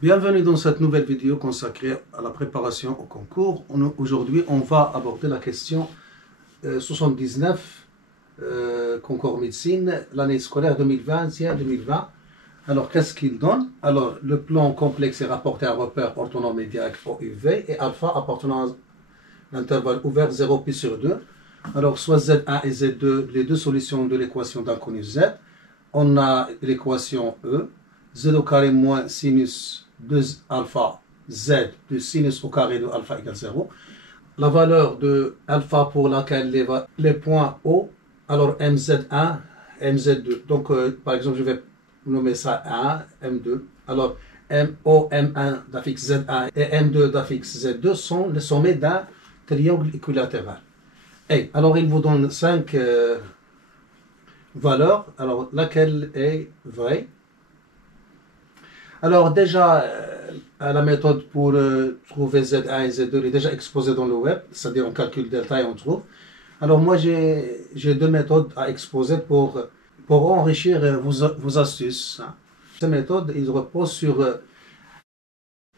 Bienvenue dans cette nouvelle vidéo consacrée à la préparation au concours. Aujourd'hui, on va aborder la question 79, concours médecine, l'année scolaire 2020. Alors, qu'est-ce qu'il donne? Alors, le plan complexe est rapporté à repère orthonorme direct OUV et alpha appartenant à l'intervalle ouvert 0 pi sur 2. Alors, soit Z1 et Z2, les deux solutions de l'équation d'inconnu Z. On a l'équation E, Z au carré moins sinus 2 alpha Z plus sinus au carré de alpha égale 0. La valeur de alpha pour laquelle les points O, alors MZ1, MZ2. Donc, par exemple, je vais nommer ça 1, M2. Alors, MO, M1 d'affixe Z1 et M2 d'affixe Z2 sont les sommets d'un triangle équilatéral. Et alors, il vous donne 5 valeurs. Alors, laquelle est vraie? Alors déjà, la méthode pour trouver Z1 et Z2 est déjà exposée dans le web, c'est-à-dire on calcule delta et on trouve. Alors moi, j'ai deux méthodes à exposer pour enrichir vos astuces. Ces méthodes, ils reposent sur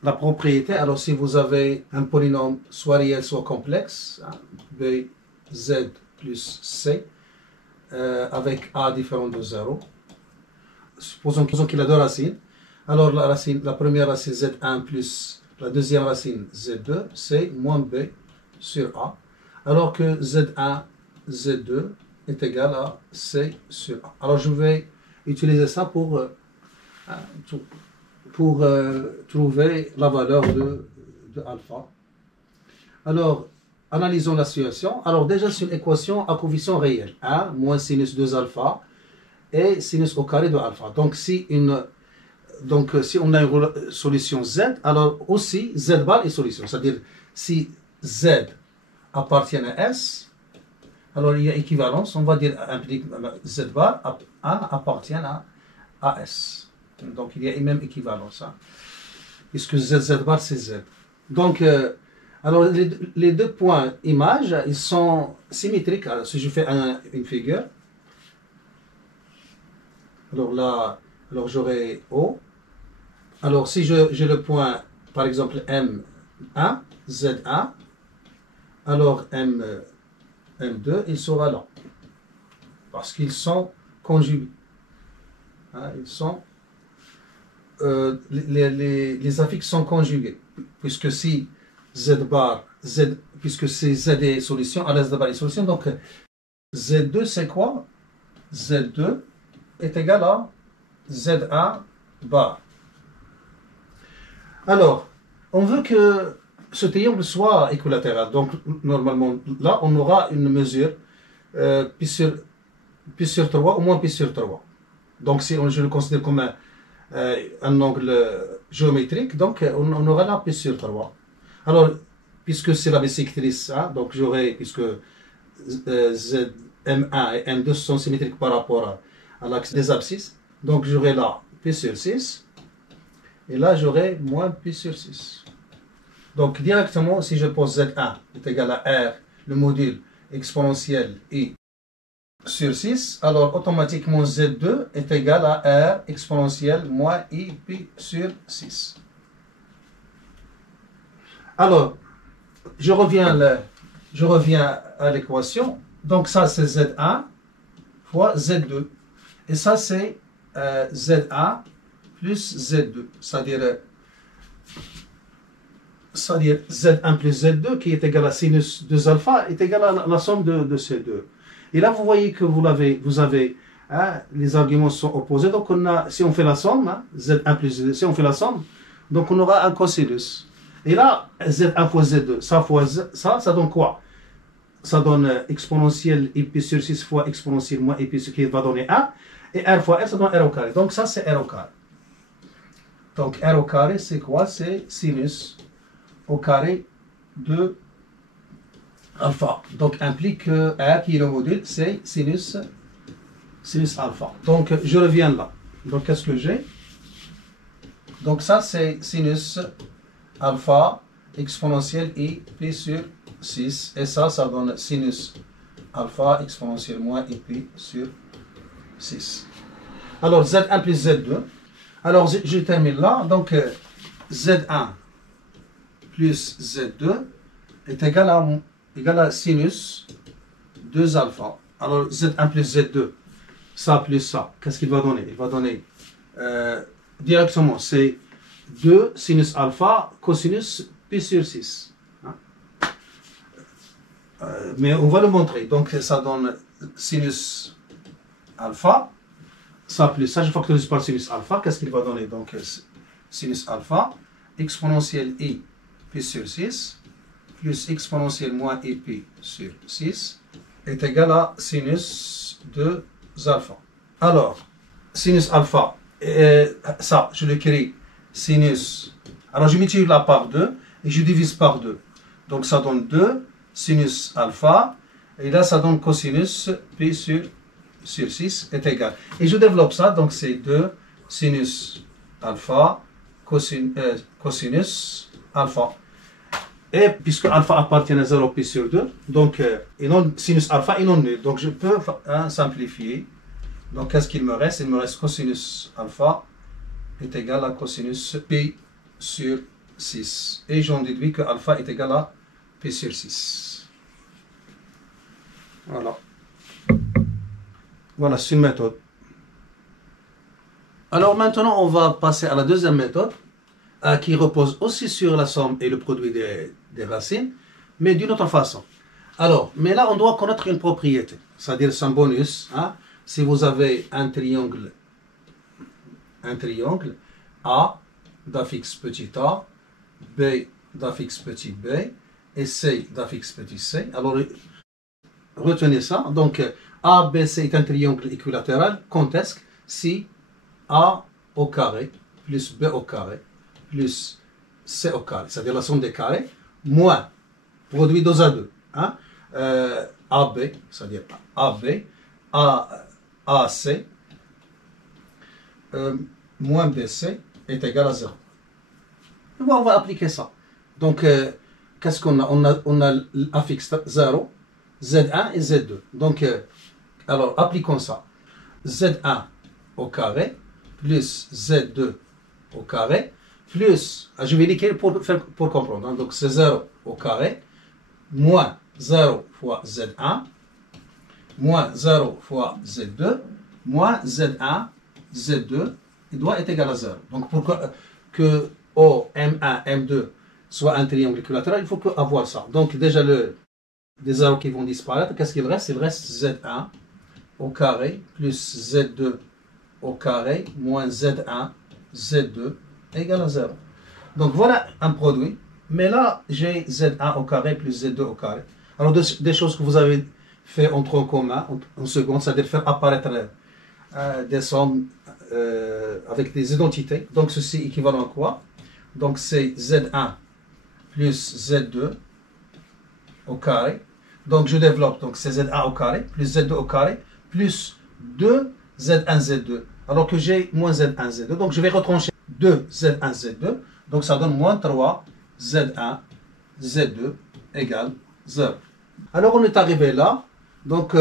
la propriété. Alors si vous avez un polynôme soit réel, soit complexe, B, Z plus C, avec A différent de 0, supposons qu'il a deux racines. Alors la première racine Z1 plus la deuxième racine Z2, c'est moins B sur A. Alors que Z1, Z2 est égal à C sur A. Alors je vais utiliser ça pour trouver la valeur de alpha. Alors, analysons la situation. Alors déjà, c'est une équation à coefficient réel. 1 moins sinus 2 alpha et sinus au carré de alpha. Donc si on a une solution Z, alors aussi Z bar est solution. C'est-à-dire, si Z appartient à S, alors il y a équivalence. On va dire implique Z bar A appartient à S. Donc il y a même équivalence. Puisque Z bar c'est Z. Donc, alors les deux points images, ils sont symétriques. Alors, si je fais une figure, alors là, j'aurai O. Alors, si j'ai le point, par exemple, M1, Z1, alors M2, il sera là. Parce qu'ils sont conjugués. Les affixes sont conjugués. Puisque si puisque c'est Z est solution, alors Z bar est solution. Donc, Z2, c'est quoi? Z2 est égal à Z1 bar. Alors, on veut que ce triangle soit équilatéral. Donc, normalement, là, on aura une mesure pi sur 3 ou moins pi sur 3. Donc, si je le considère comme un angle géométrique, donc on aura là pi sur 3. Alors, puisque c'est la bisectrice, donc j'aurai, puisque M1 et M2 sont symétriques par rapport à l'axe des abscisses, donc j'aurai là pi sur 6. Et là, j'aurai moins pi sur 6. Donc, directement, si je pose Z1 est égal à R, le module exponentiel I sur 6, alors automatiquement Z2 est égal à R exponentiel moins I pi sur 6. Alors, je reviens à l'équation. Donc, ça, c'est Z1 fois Z2. Et ça, c'est Z1 plus Z2, c'est-à-dire Z1 plus Z2 qui est égal à sinus 2 alpha est égal à la somme de ces deux. Et là, vous voyez que vous avez les arguments sont opposés. Donc, si on fait la somme, Z1 plus Z2, si on fait la somme, donc on aura un cosinus. Et là, Z1 fois Z2, ça donne quoi? Ça donne exponentielle I pi sur 6 fois exponentielle moins I pi sur qui va donner 1. Et R fois R, ça donne R au carré. Donc, ça, c'est R au carré. Donc, R au carré, c'est quoi? C'est sinus au carré de alpha. Donc, implique que R, qui est le module, c'est sinus alpha. Donc, je reviens là. Donc, qu'est-ce que j'ai? Donc, ça, c'est sinus alpha exponentielle I pi sur 6. Et ça donne sinus alpha exponentielle moins I pi sur 6. Alors, Z1 plus Z2. Alors, je termine là. Donc, Z1 plus Z2 est égal à sinus 2 alpha. Alors Z1 plus Z2, ça plus ça, qu'est-ce qu'il va donner? Il va donner directement, c'est 2 sinus alpha cosinus pi sur 6. Hein? Mais on va le montrer. Donc ça donne sinus alpha, ça plus ça, je factorise par sinus alpha, qu'est-ce qu'il va donner? Donc sinus alpha exponentielle i pi sur 6 plus exponentielle moins i pi sur 6 est égal à sinus 2 alpha. Alors, sinus alpha, ça, je l'écris sinus. Alors, je multiplie là par 2 et je divise par 2. Donc, ça donne 2 sinus alpha. Et là, ça donne cosinus pi sur 6 est égal. Et je développe ça, donc c'est 2 sinus alpha cosinus alpha. Et puisque alpha appartient à 0 pi sur 2, donc et non, sinus alpha est non nul. Donc je peux simplifier. Donc qu'est-ce qu'il me reste? Il me reste cosinus alpha est égal à cosinus pi sur 6. Et j'en déduis que alpha est égal à pi sur 6. Voilà. Voilà, c'est une méthode. Alors maintenant, on va passer à la deuxième méthode qui repose aussi sur la somme et le produit des racines, mais d'une autre façon. Alors, mais là, on doit connaître une propriété, c'est-à-dire c'est un bonus. Hein, si vous avez un triangle A d'affixe petit a, B d'affixe petit b, et C d'affixe petit c, alors retenez ça. Donc, ABC est un triangle équilatéral contesque si A au carré plus B au carré plus C au carré, c'est-à-dire la somme des carrés, moins produit 2 à 2. Hein? AB, c'est-à-dire AB, AC, moins BC est égal à 0. Bon, on va appliquer ça. Donc, qu'est-ce qu'on a? On a l'affixe 0, Z1 et Z2. Donc, alors, appliquons ça. Z1 au carré plus Z2 au carré plus, je vais l'écrire pour comprendre. Hein, donc, c'est 0 au carré moins 0 fois Z1 moins 0 fois Z2 moins Z1, Z2, il doit être égal à 0. Donc, pour que O, M1, M2 soit un triangle équilatéral, il faut avoir ça. Donc, déjà, des zéros qui vont disparaître, qu'est-ce qu'il reste? Il reste Z1 au carré plus Z2 au carré moins Z1, Z2 égale à 0. Donc, voilà un produit. Mais là, j'ai Z1 au carré plus Z2 au carré. Alors, des choses que vous avez fait en tronc commun, en seconde, c'est-à-dire faire apparaître des sommes avec des identités. Donc, ceci équivalent à quoi? Donc, c'est Z1 plus Z2 au carré. Donc, je développe. Donc, c'est Z1 au carré plus Z2 au carré plus 2 Z1, Z2. Alors que j'ai moins Z1, Z2. Donc, je vais retrancher 2 Z1, Z2. Donc, ça donne moins 3 Z1, Z2 égale 0. Alors, on est arrivé là. Donc,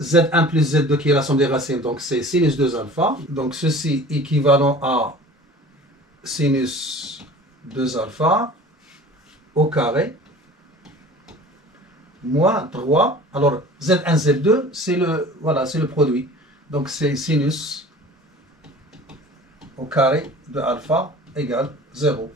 Z1 plus Z2 qui est la somme des racines. Donc, c'est sinus 2 alpha. Donc, ceci équivalent à sinus 2 alpha au carré moins 3. Alors, Z1, Z2, c'est le produit. Donc, c'est sinus au carré de alpha égale 0.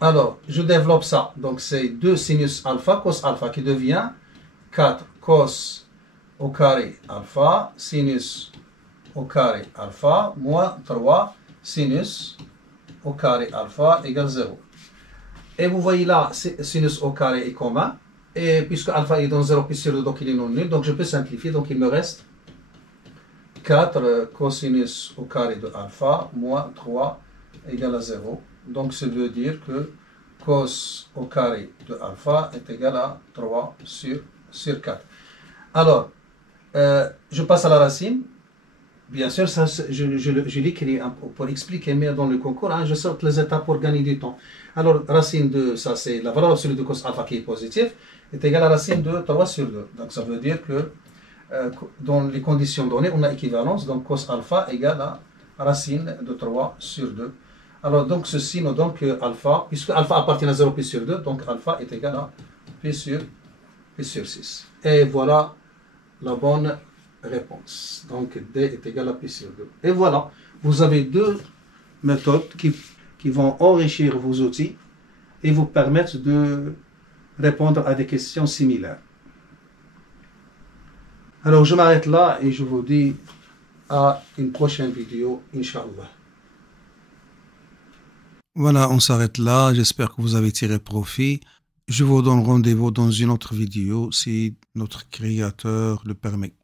Alors, je développe ça. Donc, c'est 2 sinus alpha cos alpha qui devient 4 cos au carré alpha sinus au carré alpha moins 3 sinus au carré alpha égale 0. Et vous voyez là, sinus au carré est commun. Et puisque alpha est dans 0 puis sur 2, donc il est non nul. Donc, je peux simplifier. Donc, il me reste 4 cosinus au carré de alpha moins 3 égale à 0. Donc, ça veut dire que cos au carré de alpha est égal à 3 sur 4. Alors, je passe à la racine. Bien sûr, ça, je l'écris pour expliquer, mais dans le concours, hein, je saute les étapes pour gagner du temps. Alors, racine de, ça c'est la valeur absolue de cos alpha qui est positive, est égale à racine de 3 sur 2. Donc, ça veut dire que dans les conditions données, on a équivalence. Donc, cos alpha égale à racine de 3 sur 2. Alors, donc, ceci nous donne que alpha, puisque alpha appartient à 0 pi sur 2, donc alpha est égal à pi sur 6. Et voilà la bonne réponse. Donc, D est égal à pi sur 2. Et voilà, vous avez deux méthodes qui vont enrichir vos outils et vous permettre de répondre à des questions similaires. Alors, je m'arrête là et je vous dis à une prochaine vidéo, Inch'Allah. Voilà, on s'arrête là. J'espère que vous avez tiré profit. Je vous donne rendez-vous dans une autre vidéo si notre créateur le permet.